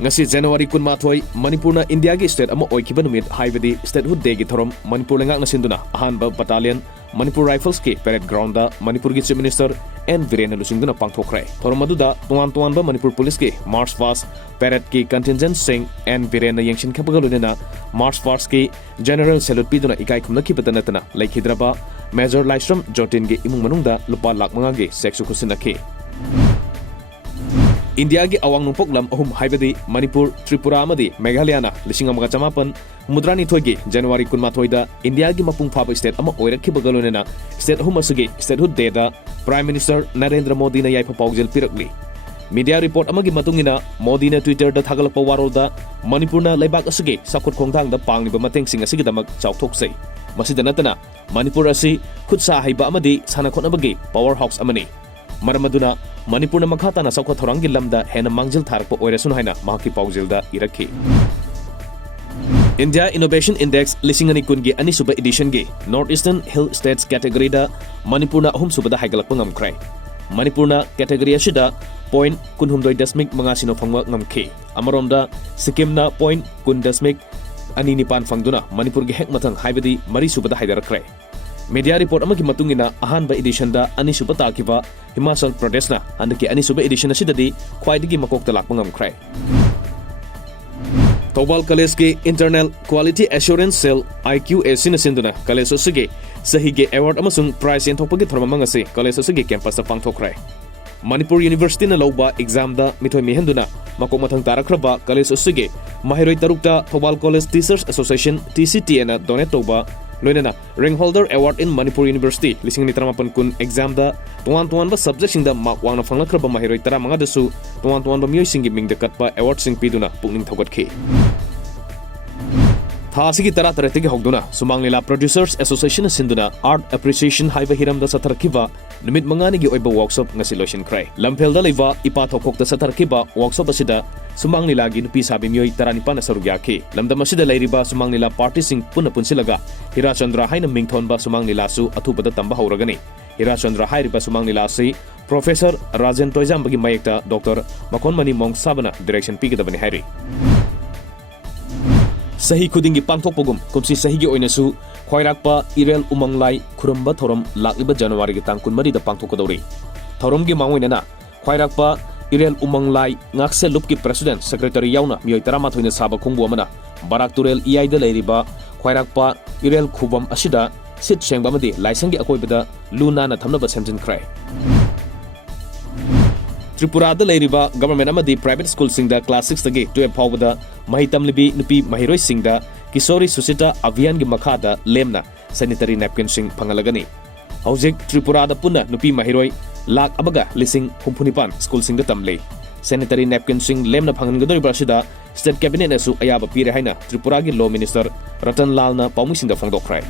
ngasi January 12 Manipurna India gi state ama oikiba numit haibadi statehood day gi thorom Manipur lengak nasinduna ahanba battalion Manipur Rifles ki parade ground da Manipur gi chief minister N Viren lusingduna pangthokre thorom aduda tuan ba Manipur police ki march past parade ki contingent sing N Viren na yengshin khapagalunena march past ki general salute piduna ikai khumna ki patanatana laikhidraba Major Laistrom Jotin gi imung manungda lupa lakh manga gi seksu khusinakhi India gi awang nungpok lam ahum haibadi Manipur, Tripura amadi Meghalaya na lising amaga chamapan mudrani thoigi January 12 da India gi mapung phaba state ama oirakhi bagalonena state ahum asugi statehood day da Prime Minister Narendra Modi na yaipa paujel pirakli media report amagi matungina Modi na Twitter da thagalpa warol da Manipur na leibak asugi sakhut khongthang da pangni ba mateng sing asigi damak chaukthoksei masida natana Manipur asi khutsa haiba amadi sana khonabagi powerhouse amani Maramaduna Manipur na makata na sakwa thorangi lamda hena mangjil tharakpa oirasun haina mahaki paujilda irakhi India Innovation Index lisingani kungi anisuba edition gi Northeastern Hill States category da Manipur na ahum subada haigalakpa ngamkrai Manipur na category asida point kunhumdoi dasmik mangasino phangwa ngamkhi amaromda Sikkim na point kun dasmik ani nipan phangduna Manipur gi hek mathang haibadi mari subada haidarakrai Media report amagi matungina ahanba edition da anisuba takiba Himachal Pradesh na handaki anisuba edition asidadi khwaidigi makokta lakpa ngamkrai Tobal College ki Internal Quality Assurance Cell IQA sinasinduna college asige sahige award amasung prize yenthokpagi thormamangase college asige campus ta pangthokrai Manipur University na lawba exam da mithoi mehenduna makok mathang tarakhraba college asige mahiroi tarukta Tobal College Teachers Association TCTA na donate toba Loinana ring holder award in Manipur University lising ni tramapan kun exam da tuan ba subject sing da mark wang na phanglakraba mahiroi tara manga dasu tuan ba mioi sing gi ming da katpa award sing piduna pukning thogatkhi Thasigi tara tigi hogduna Sumang Lila Producers Association sinduna Art Appreciation haiba hiram da satarkiba numit mangani gi oiba workshop ngasi lotion krai Lampel da leiba ipa thokok da satarkiba workshop asida Sumang Lila gi nupi sabi mioi taranipa na sarugyaki lamda masida leiriba Sumang Lila party sing puna punsilaga Hira Chandra haina mingthon ba Sumang Lila su athubada tamba hauragani Hira Chandra hairiba Sumang Lila si Professor Rajan Toijam bagi mayekta Dr. Makonmani Mong Sabana direction pigidabani hairi Sahi khudingi pangthokpagum kumsi sahigi oinasu khwairakpa irel umanglai khuramba thorom lakliba January gi tang 13 da pangthokadori thorom gi mangoinana khwairakpa irel umanglai ngakse lupki president secretary yauna mioi tarama thoina saba khungbu amana barak turel ei da leiriba khwairakpa irel khubam asida sit sengba madi laisangi akoibada luna na thamnaba semjin krai Tripura da leiriba government amadi private school singda class 6 tagi 12 phawbada mahitam libi nupi mahiroi singda Kisori Susita Avian gi makhada lemna sanitary napkin sing phangalagani Hojik Tripura da punna nupi mahiroi lak abaga lising humpunipan school singda tamle sanitary napkin sing lemna phangangadori brashida state cabinet asu ayaba pire haina Tripura gi law minister Ratan Lal na paumusinda phangdokrai